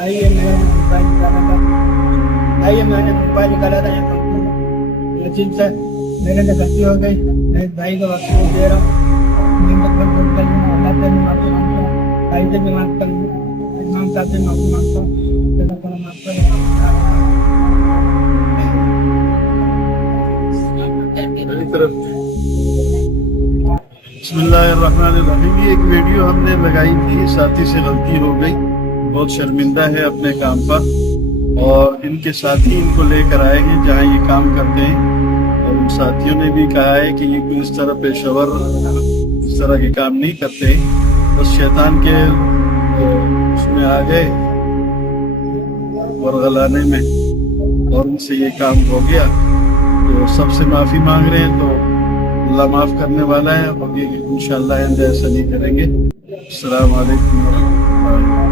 आइए मैंने मोबाइल निकाला था। आइए मैंने मोबाइल निकाला था यहाँ मस्जिद से। मेरे से गलती हो गई, मैं इस भाई को वापस दे रहा हूँ। मैं तो बहुत बहुत कर लूँगा, अल्लाह से भी माफ़ी मांगता हूँ, भाई से भी माफ़ कर लूँगा, इमाम साहब से माफ़ी मांगता हूँ, तो थोड़ा माफ़ कर। मेरी तरफ बिस्मिल्लाहिर्रहमानिर्रहीम। ये एक वीडियो हमने लगाई थी, साथी से गलती हो गई, बहुत शर्मिंदा है अपने काम पर, और इनके साथी इनको लेकर आए हैं जहाँ ये काम करते हैं। और उन साथियों ने भी कहा है कि ये कोई इस तरह पेशेवर इस तरह के काम नहीं करते, बस शैतान के उसमें आ गए वरगलाने में, और उनसे ये काम हो गया। तो सबसे माफ़ी मांग रहे हैं, तो अल्लाह माफ़ करने वाला है, और ये इंशाअल्लाह आइंदा ऐसा नहीं करेंगे। अस्सलाम वालेकुम।